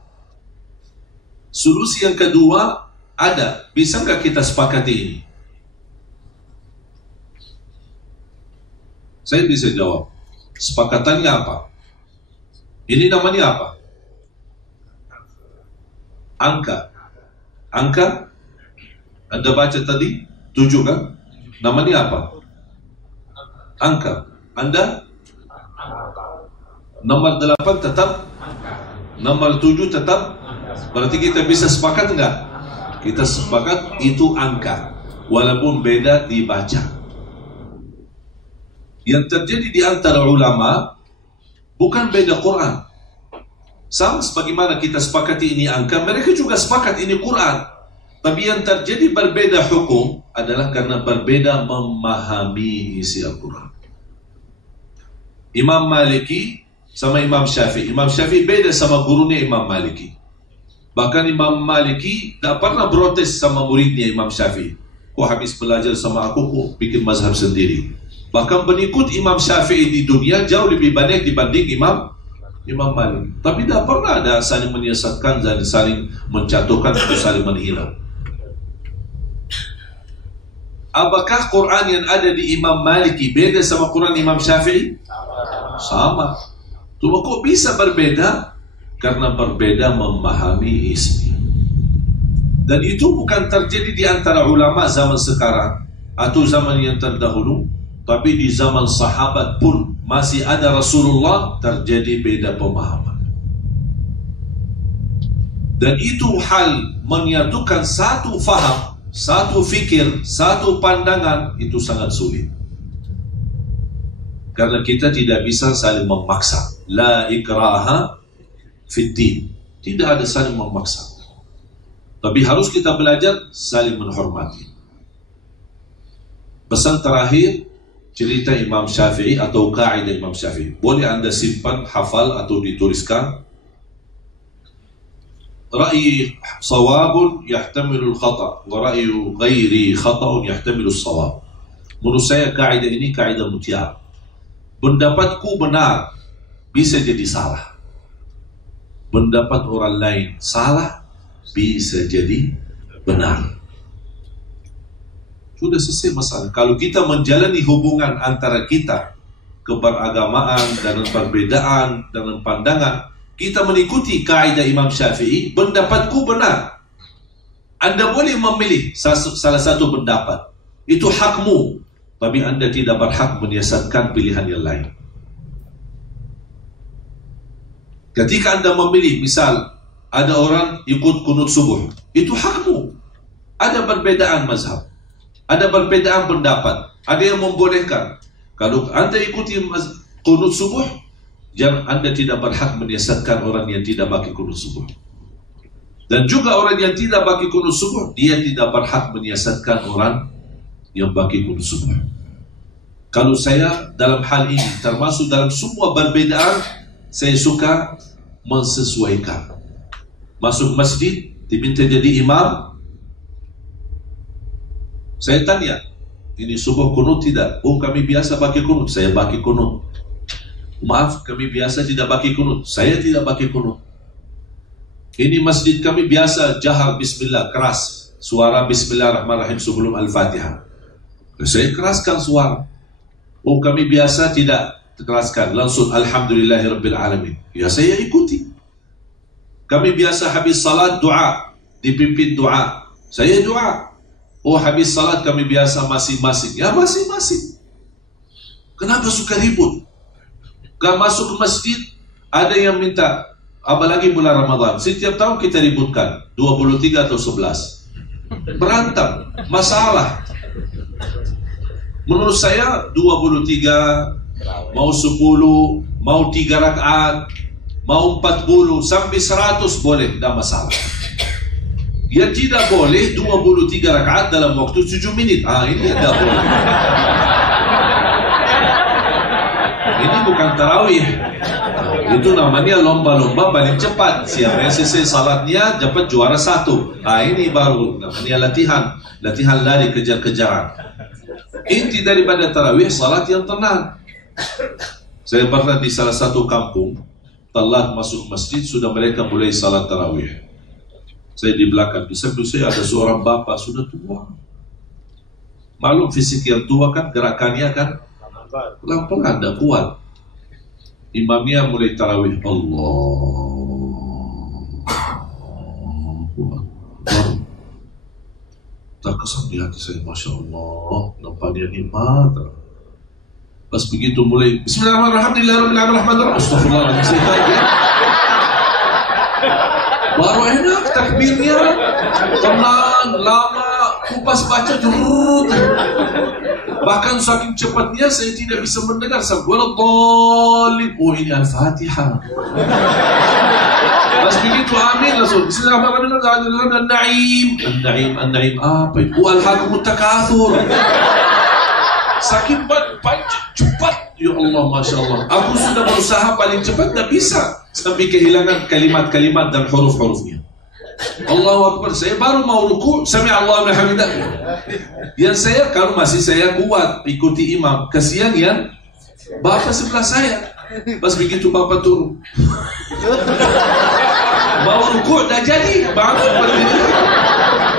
Solusi yang kedua ada. Bisa nggak kita sepakati ini? Saya bisa jawab. Sepakatannya apa? Ini namanya apa? Angka. Angka? Anda baca tadi 7 kan? Namanya apa? Angka. Anda? Nomor 8 tetap? Nomor 7 tetap? Berarti kita bisa sepakat enggak? Kita sepakat itu angka. Walaupun beda dibaca. Yang terjadi di antara ulama bukan beda Quran. Sama sebagaimana kita sepakati ini angka, mereka juga sepakat ini Quran. Tapi yang terjadi berbeda hukum adalah karena berbeda memahami isi Al-Quran. Imam Maliki sama Imam Syafi'i. Imam Syafi'i beda sama gurunya Imam Maliki. Bahkan Imam Maliki tak pernah protes sama muridnya Imam Syafi'i. Kok habis belajar sama aku, kok bikin mazhab sendiri. Bahkan pengikut Imam Syafi'i di dunia jauh lebih banyak dibanding Imam Malik. Tapi tak pernah ada saling menyesatkan dan saling menjatuhkan atau saling menghina. Apakah Quran yang ada di Imam Maliki beda sama Quran Imam Syafi'i? Sama. Cuma kok bisa berbeda? karena berbeda memahami isi. Dan itu bukan terjadi di antara ulama zaman sekarang atau zaman yang terdahulu, tapi di zaman sahabat pun masih ada Rasulullah terjadi beda pemahaman. Dan itu hal menyatukan satu faham, satu fikir, satu pandangan, itu sangat sulit. Karena kita tidak bisa saling memaksa. La ikraha fid din. Tidak ada saling memaksa. Tapi harus kita belajar saling menghormati. Pesan terakhir, cerita Imam Syafi'i atau kaidah Imam Syafi'i. Boleh anda simpan, hafal atau dituliskan. Ra'yi sawabun yahtamilul khata' wa ra'yu ghairi khata'un yahtamilus sawab. Menurut saya kaidah ini kaidah mutiara. Pendapatku benar bisa jadi salah. Pendapat orang lain salah bisa jadi benar. Sudah selesai masalah. Kalau kita menjalani hubungan antara kita, keberagamaan dan perbedaan dalam pandangan, kita mengikuti kaidah Imam Syafi'i, pendapatku benar. Anda boleh memilih salah satu pendapat. Itu hakmu. Tapi anda tidak berhak menyiasatkan pilihan yang lain. Ketika anda memilih, misal ada orang ikut kunut subuh, itu hakmu. Ada perbedaan mazhab, ada perbedaan pendapat, ada yang membolehkan. Kalau anda ikuti kunut subuh, jangan, anda tidak berhak menyiasatkan orang yang tidak pakai kunut subuh. Dan juga orang yang tidak pakai kunut subuh, dia tidak berhak menyiasatkan orang yang pakai kunut subuh. Kalau saya dalam hal ini, termasuk dalam semua perbedaan, saya suka mensesuaikan. Masuk masjid, diminta jadi imam, saya tanya, ini subuh kunut tidak? Oh, kami biasa pakai kunut, saya pakai kunut. Maaf, kami biasa tidak pakai kunut, saya tidak pakai kunut. Ini masjid kami biasa jahar bismillah, keras suara bismillahirrahmanirrahim sebelum al-fatihah, saya keraskan suara. Oh, kami biasa tidak keraskan, langsung alhamdulillahirabbil alamin, ya saya ikuti. Kami biasa habis salat doa, dipimpin doa, saya doa. Oh, habis salat kami biasa masing-masing, ya masing-masing. Kenapa suka ribut? Kalau masuk ke masjid, ada yang minta, apalagi bulan Ramadan, setiap tahun kita ributkan 23 atau 11, berantem, masalah. Menurut saya 23, mau 10, mau 3 rakaat, mau 40 sampai 100 boleh, tidak masalah. Yang tidak boleh 23 rakaat dalam waktu 7 menit. Ini tidak boleh. Ini bukan tarawih. Itu namanya lomba-lomba paling cepat. Siapa yang selesai salatnya dapat juara 1. Ini baru namanya latihan. Latihan lari kejar-kejaran. Inti daripada tarawih salat yang tenang. Saya pernah di salah satu kampung, telat masuk masjid, sudah mereka mulai salat tarawih. Saya di belakang, di samping saya ada seorang bapak sudah tua. Malum fisik yang tua kan, gerakannya kan pelan-pelan, tidak kuat. Imamnya mulai tarawih, Allah. Terkesan di hati saya, Masya Allah, nampaknya nikmat. Pas begitu mulai Bismillahirrahmanirrahim, Astagfirullahaladzim, baru enak takbirnya, tenang, lama, kupas baca jurut. Bahkan saking cepatnya saya tidak bisa mendengar Waladhdallin. Oh, ini Al-Fatihah. Pas begitu amin langsung Bismillahirrahmanirrahim, An-Na'im apa itu? Al-Hakumut Takatsur. Saking cepat, ya Allah, Masya Allah. Aku sudah berusaha paling cepat, tidak bisa, sampai kehilangan kalimat-kalimat dan huruf-hurufnya. Allahu Akbar, saya baru mau ruku, Sami Allahu liman hamidah. Yang saya, kalau masih saya kuat ikuti imam, kasihan yang bapak sebelah saya. Pas begitu bapak turun, mau ruku dah jadi, bangun berdiri.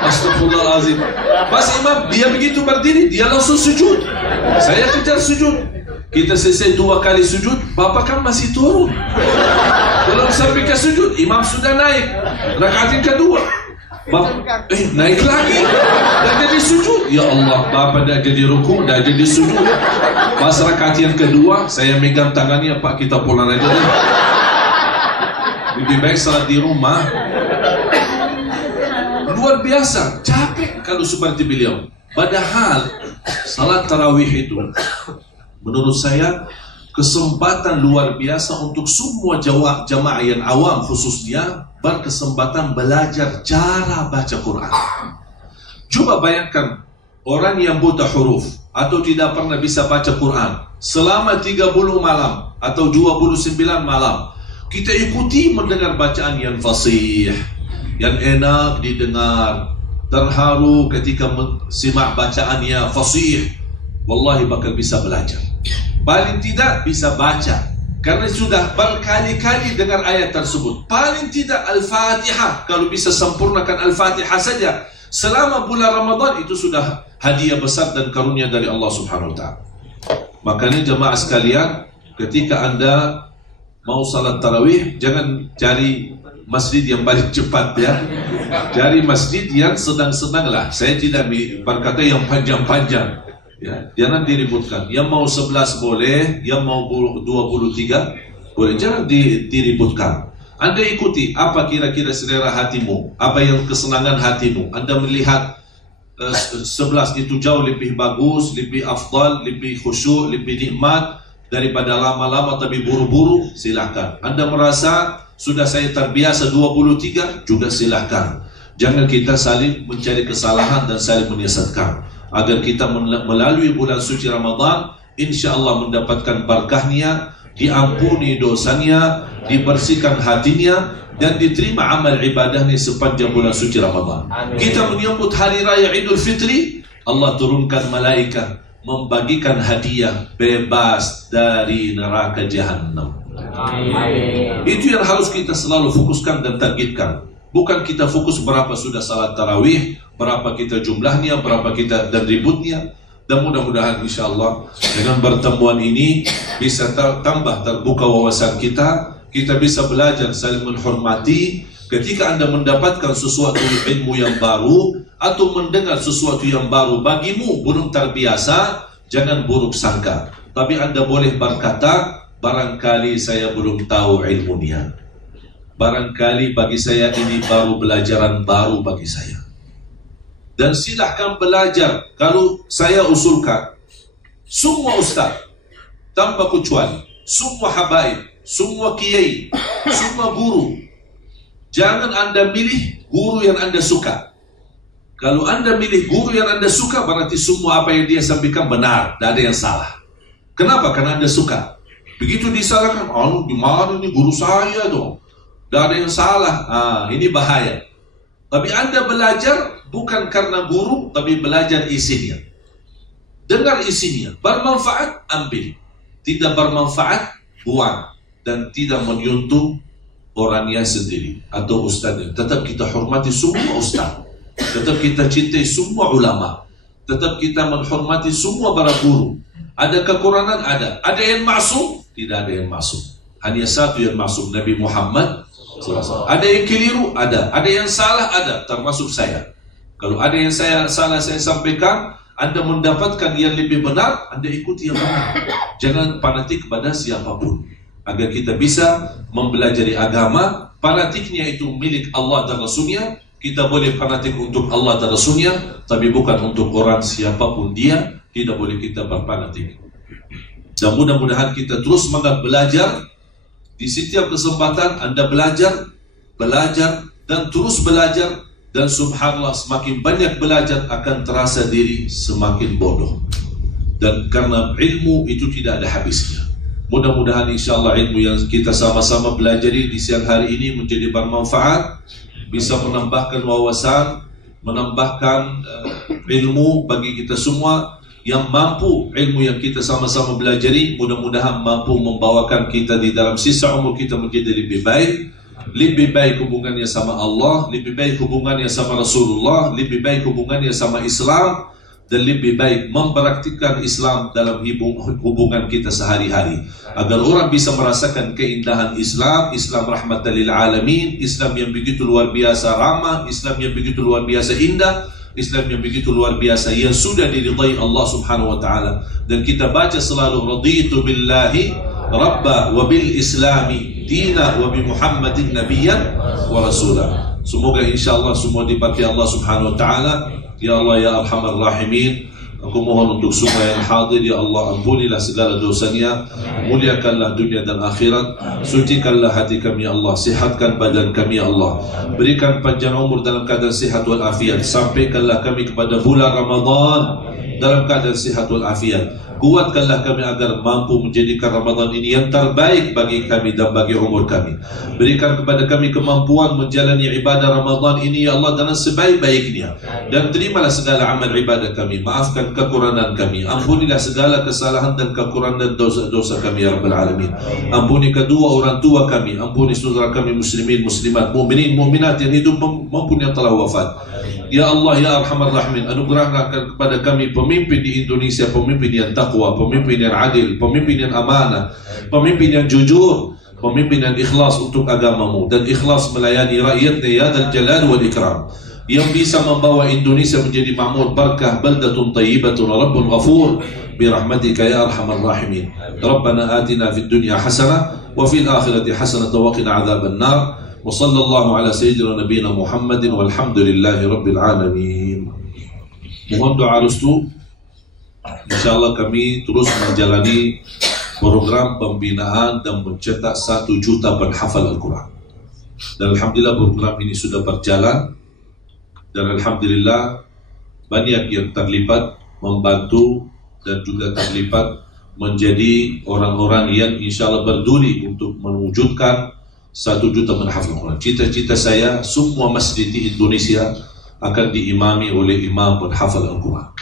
Astagfirullahaladzim. Pas imam dia begitu berdiri, dia langsung sujud. Saya kejar sujud. Kita selesai 2 kali sujud, bapak kan masih turun. Belum sampai ke sujud, imam sudah naik rakaat yang kedua. Naik lagi, dah jadi sujud. Ya Allah, Bapak dah jadi rukuk, dah jadi sujud. Pas rakaat yang kedua, saya megang tangannya, Pak, kita pulang aja deh. Lebih baik salat di rumah. Luar biasa, capek kalau seperti beliau. Padahal salat tarawih itu, menurut saya, kesempatan luar biasa untuk semua jamaah yang awam khususnya berkesempatan belajar cara baca Quran. Coba bayangkan orang yang buta huruf atau tidak pernah bisa baca Quran selama 30 malam atau 29 malam. Kita ikuti mendengar bacaan yang fasih, yang enak didengar, terharu ketika simak bacaannya fasih. Wallahi bakal bisa belajar. Paling tidak bisa baca, karena sudah berkali-kali dengar ayat tersebut. Paling tidak Al-Fatihah, kalau bisa sempurnakan Al-Fatihah saja selama bulan Ramadan, itu sudah hadiah besar dan karunia dari Allah Subhanahu wa ta'ala. Makanya jemaah sekalian, ketika Anda mau salat tarawih, jangan cari masjid yang paling cepat ya. Cari masjid yang sedang-sedang lah. Saya tidak berkata yang panjang-panjang ya, jangan diributkan. Yang mau 11 boleh, yang mau 23 boleh, jangan diributkan. Anda ikuti apa kira-kira selera hatimu, apa yang kesenangan hatimu. Anda melihat 11 itu jauh lebih bagus, lebih afdal, lebih khusyuk, lebih nikmat daripada lama-lama tapi buru-buru, silahkan. Anda merasa sudah saya terbiasa 23, juga silahkan. Jangan kita saling mencari kesalahan dan saling menyesatkan, agar kita melalui bulan suci Ramadan insya-Allah mendapatkan barakahnya, diampuni dosanya, dibersihkan hatinya, dan diterima amal ibadahnya sepanjang bulan suci Ramadan. Kita menyambut hari raya Idul Fitri, Allah turunkan malaikat membagikan hadiah bebas dari neraka jahanam. Itu yang harus kita selalu fokuskan dan targetkan. Bukan kita fokus berapa sudah salat tarawih, berapa kita jumlahnya, berapa kita dan ributnya. Dan mudah-mudahan insya-Allah dengan pertemuan ini bisa tambah terbuka wawasan kita. Kita bisa belajar saling menghormati. Ketika Anda mendapatkan sesuatu ilmu yang baru atau mendengar sesuatu yang baru bagimu belum terbiasa, jangan buruk sangka. Tapi Anda boleh berkata, barangkali saya belum tahu ilmunya. Barangkali bagi saya ini baru pelajaran baru bagi saya. Dan silahkan belajar. Kalau saya usulkan, semua ustaz tanpa kecuali, semua habaib, semua kiai, semua guru, jangan Anda milih guru yang Anda suka. Kalau Anda milih guru yang Anda suka, berarti semua apa yang dia sampaikan benar, tidak ada yang salah. Kenapa? Karena Anda suka. Begitu disalahkan, di mana ini guru saya dong? Tidak ada yang salah. Ini bahaya. Tapi Anda belajar bukan karena guru, tapi belajar isinya. Dengar isinya, bermanfaat, ambil. Tidak bermanfaat, buang. Dan tidak menyentuh orangnya sendiri atau ustaznya. Tetap kita hormati semua ustaz. Tetap kita cintai semua ulama. Tetap kita menghormati semua para guru. Ada kekurangan? Ada. Ada yang maksum? Tidak ada yang maksum. Hanya satu yang maksum, Nabi Muhammad. Ada yang keliru? Ada. Ada yang salah? Ada. Termasuk saya. Kalau ada yang salah saya sampaikan, Anda mendapatkan yang lebih benar, Anda ikuti yang benar. Jangan fanatik kepada siapapun. Agar kita bisa mempelajari agama, fanatiknya itu milik Allah dan Rasulnya. Kita boleh fanatik untuk Allah dan Rasulnya, tapi bukan untuk orang siapapun dia. Tidak boleh kita berfanatik. Dan mudah-mudahan kita terus semangat belajar. Di setiap kesempatan Anda belajar, dan terus belajar. Dan subhanallah, semakin banyak belajar akan terasa diri semakin bodoh. Dan karena ilmu itu tidak ada habisnya. Mudah-mudahan insyaAllah ilmu yang kita sama-sama pelajari di siang hari ini menjadi bermanfaat, bisa menambahkan wawasan, menambahkan ilmu bagi kita semua. Yang mampu ilmu yang kita sama-sama belajari, mudah-mudahan mampu membawakan kita di dalam sisa umur kita menjadi lebih baik hubungannya sama Allah, lebih baik hubungannya sama Rasulullah, lebih baik hubungannya sama Islam, dan lebih baik mempraktikkan Islam dalam hubungan kita sehari-hari, agar orang bisa merasakan keindahan Islam, Islam rahmatan lil alamin, Islam yang begitu luar biasa ramah, Islam yang begitu luar biasa indah, Islam yang begitu luar biasa yang sudah diridai Allah Subhanahu wa taala. Dan kita baca selalu raditu billahi rabba wa bil islami dina wa bi Muhammadin nabiyyan wa rasulah. Semoga insyaallah semua dipakai Allah Subhanahu wa taala. Ya Allah ya Arhamar Rahimin, aku mohon untuk semua yang hadir, ya Allah ampunilah segala dosanya, muliakanlah dunia dan akhirat, sucikanlah hati kami ya Allah, sihatkan badan kami ya Allah, berikan panjang umur dalam keadaan sihat wal afiat, sampaikanlah kami kepada bulan Ramadan dalam keadaan sihat wal afiat, kuatkanlah kami agar mampu menjadikan Ramadan ini yang terbaik bagi kami dan bagi umur kami. Berikan kepada kami kemampuan menjalani ibadah Ramadan ini ya Allah dengan sebaik-baiknya, dan terimalah segala amal ibadah kami, maafkan kekurangan kami, ampunilah segala kesalahan dan kekurangan dan dosa-dosa kami ya Rabbal Alamin. Ampuni kedua orang tua kami, ampuni saudara kami muslimin, muslimat, mu'minin, mu'minat yang hidup maupun yang telah wafat. Ya Allah ya Arhamar Rahimin, anugerahkan kepada kami pemimpin di Indonesia, pemimpin yang taqwa, pemimpin yang adil, pemimpin yang amanah, pemimpin yang jujur, pemimpin yang ikhlas untuk agamamu dan ikhlas melayani rakyatnya ya Dzal Jalal wal Ikram, yang bisa membawa Indonesia menjadi makmur, barkah, baldatun tayyibatun, rabbun ghafur, birahmatika ya Arhamar Rahimin. Rabbana atina fid dunya hasanah wa fil akhirati hasanah wa qina adzaban nar. Wa sallallahu ala sayyidina nabiyina Muhammadin walhamdulillahi rabbil alamin. Mohon doa restu. Insyaallah kami terus menjalani program pembinaan dan mencetak 1 juta penghafal Al-Quran. Dan alhamdulillah program ini sudah berjalan, dan alhamdulillah banyak yang terlibat membantu dan juga terlibat menjadi orang-orang yang insyaallah berduri untuk mewujudkan 1 juta penghafal Al-Quran. Cita-cita saya semua masjid di Indonesia akan diimami oleh imam penghafal Al-Quran.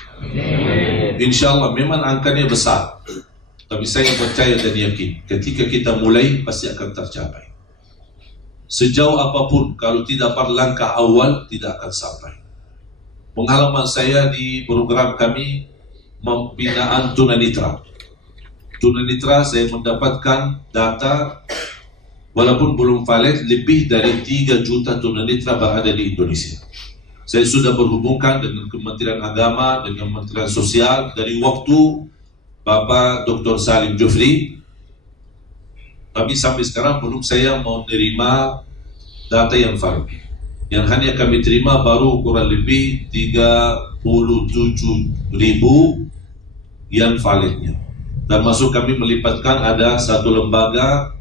InsyaAllah memang angkanya besar, tapi saya percaya dan yakin ketika kita mulai pasti akan tercapai. Sejauh apapun kalau tidak berlangkah awal tidak akan sampai. Pengalaman saya di program kami pembinaan tunanetra. Tunanetra saya mendapatkan data, walaupun belum valid, lebih dari 3 juta tunanetra berada di Indonesia. Saya sudah berhubungkan dengan Kementerian Agama, dengan Kementerian Sosial dari waktu Bapak Dr. Salim Jufri, tapi sampai sekarang belum saya mau menerima data yang valid. Yang hanya kami terima baru kurang lebih 37.000 yang validnya. Termasuk kami melibatkan ada satu lembaga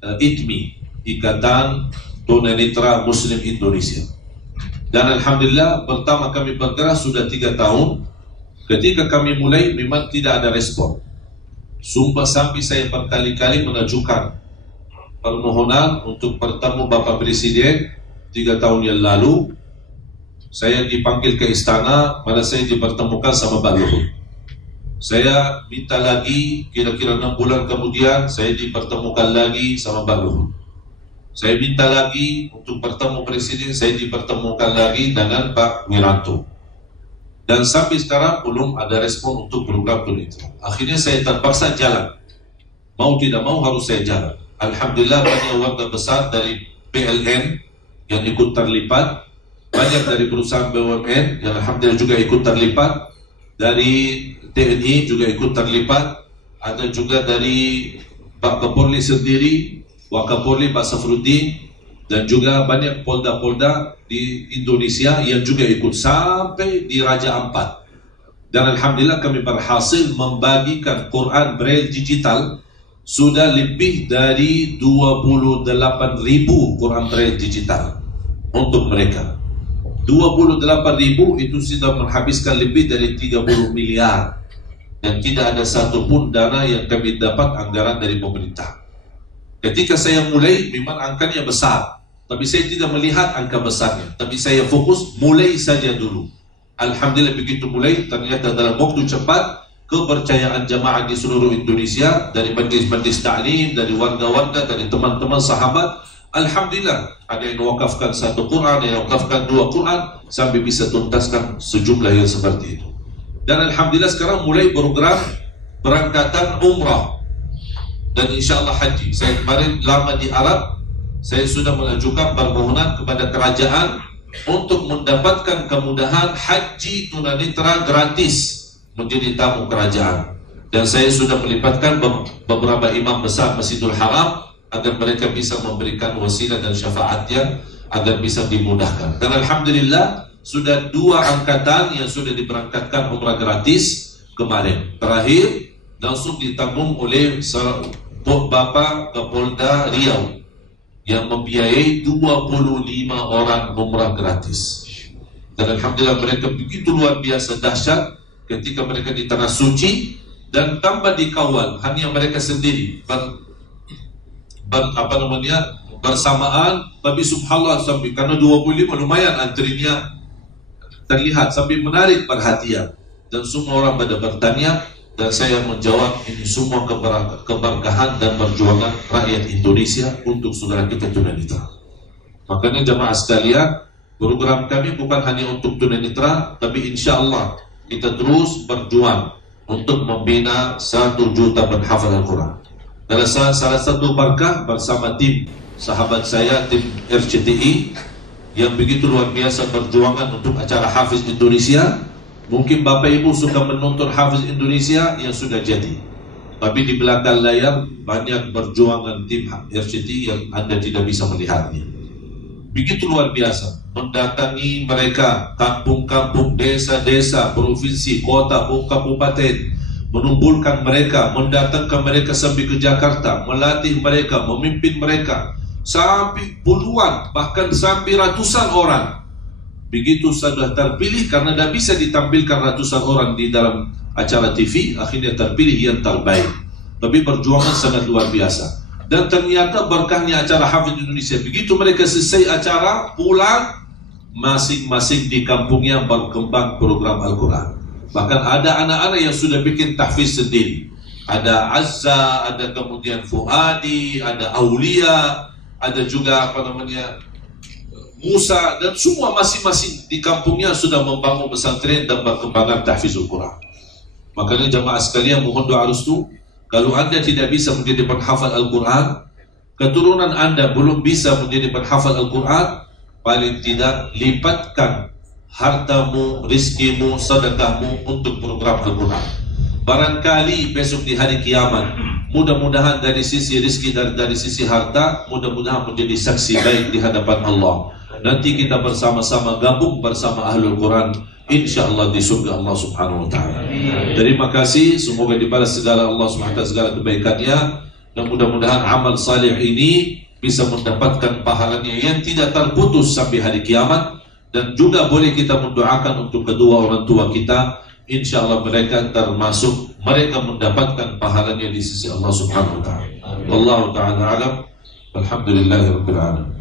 ITMI, Ikatan Tunanetra Muslim Indonesia. Dan alhamdulillah pertama kami bergerak sudah 3 tahun. Ketika kami mulai memang tidak ada respon. Sumpah sampai saya berkali-kali mengajukan permohonan untuk bertemu Bapak Presiden 3 tahun yang lalu. Saya dipanggil ke istana, malah saya dipertemukan sama Pak Luhut. Saya minta lagi, kira-kira 6 bulan kemudian saya dipertemukan lagi sama Pak Luhut. Saya minta lagi untuk bertemu Presiden, saya dipertemukan lagi dengan Pak Wiranto. Dan sampai sekarang belum ada respon untuk program itu. Akhirnya saya terpaksa jalan. Mau tidak mau harus saya jalan. Alhamdulillah banyak warga besar dari PLN yang ikut terlibat, banyak dari perusahaan BUMN yang alhamdulillah juga ikut terlibat, dari TNI juga ikut terlibat, ada juga dari Pak Kapolri sendiri, Wakapolri Pak Safruddin, dan juga banyak polda-polda di Indonesia yang juga ikut sampai di Raja Ampat. Dan alhamdulillah kami berhasil membagikan Quran Braille digital sudah lebih dari 28.000 Quran Braille digital untuk mereka. 28.000 itu sudah menghabiskan lebih dari 30 miliar, dan tidak ada satupun dana yang kami dapat anggaran dari pemerintah. Ketika saya mulai memang angkanya besar, tapi saya tidak melihat angka besarnya, tapi saya fokus mulai saja dulu. Alhamdulillah begitu mulai, ternyata dalam waktu cepat kepercayaan jamaah di seluruh Indonesia, dari majlis-majlis ta'lim, dari warga-warga, dari teman-teman sahabat, alhamdulillah ada yang wakafkan 1 Quran, ada yang wakafkan 2 Quran, sampai bisa tuntaskan sejumlah yang seperti itu. Dan alhamdulillah sekarang mulai program berangkatan umrah dan insyaAllah haji. Saya kemarin lama di Arab, saya sudah mengajukan permohonan kepada kerajaan untuk mendapatkan kemudahan haji tunanetra gratis menjadi tamu kerajaan. Dan saya sudah melibatkan beberapa imam besar Masjidil Haram agar mereka bisa memberikan wasilah dan syafaatnya agar bisa dimudahkan. Dan alhamdulillah sudah 2 angkatan yang sudah diberangkatkan umrah gratis kemarin. Terakhir langsung ditanggung oleh Bapak Kapolda Riau yang membiayai 25 orang umrah gratis. Dan alhamdulillah mereka begitu luar biasa dahsyat ketika mereka di tanah suci dan tanpa dikawal, hanya mereka sendiri bersamaan. Tapi subhanallah, sampai karena 25 lumayan antrinya terlihat sampai menarik perhatian dan semua orang pada bertanya. Dan saya menjawab, ini semua keberkahan dan perjuangan rakyat Indonesia untuk saudara kita tunanetra. Makanya jamaah sekalian, program kami bukan hanya untuk tunanetra, tapi insya Allah kita terus berjuang untuk membina 1 juta penghafal Al-Quran. Dan salah satu berkah bersama tim sahabat saya, tim RCTI yang begitu luar biasa perjuangan untuk acara Hafiz Indonesia. Mungkin Bapak Ibu suka menonton Hafiz Indonesia yang sudah jadi, tapi di belakang layar banyak perjuangan tim RCTI yang Anda tidak bisa melihatnya. Begitu luar biasa, mendatangi mereka kampung-kampung, desa-desa, provinsi, kota, kabupaten, menumbuhkan mereka, mendatangkan mereka sampai ke Jakarta, melatih mereka, memimpin mereka sampai puluhan, bahkan sampai ratusan orang. Begitu sudah terpilih, karena tidak bisa ditampilkan ratusan orang di dalam acara TV, akhirnya terpilih yang terbaik. Tapi perjuangan sangat luar biasa. Dan ternyata berkahnya acara Hafiz Indonesia, begitu mereka selesai acara, pulang masing-masing di kampungnya berkembang program Al-Quran. Bahkan ada anak-anak yang sudah bikin tahfiz sendiri. Ada Azza, ada kemudian Fuadi, ada Aulia, ada juga Musa, dan semua masing-masing di kampungnya sudah membangun pesantren dan perkembangan tahfizul Quran. Makanya jamaah sekalian, mohon doa restu. Kalau Anda tidak bisa menjadi penghafal Al-Quran, keturunan Anda belum bisa menjadi penghafal Al-Quran, paling tidak lipatkan hartamu, rizkimu, sedekahmu untuk program Al-Quran. Barangkali besok di hari kiamat, mudah-mudahan dari sisi rizki dan dari sisi harta, mudah-mudahan menjadi saksi baik di hadapan Allah. Nanti kita bersama-sama gabung bersama Ahlul Quran, insyaallah di surga Allah Subhanahu wa taala. Terima kasih, semoga dibalas segala Allah Subhanahu wa taala segala kebaikannya, dan mudah-mudahan amal saleh ini bisa mendapatkan pahalanya yang tidak terputus sampai hari kiamat. Dan juga boleh kita mendoakan untuk kedua orang tua kita, insyaallah mereka termasuk mereka mendapatkan pahalanya di sisi Allah Subhanahu wa taala. Wallahu taala alam. Alhamdulillahirabbil alamin.